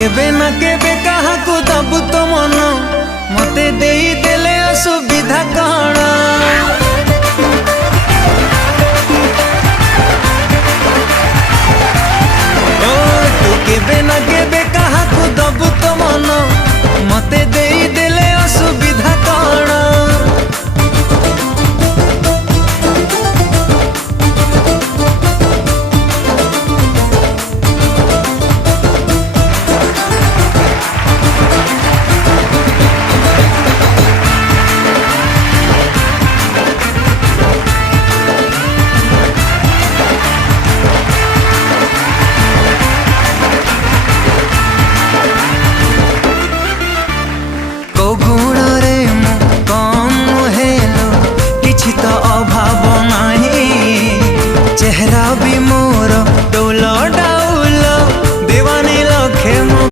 केबे ना केबे कहा को दबु तो मन मते देई दे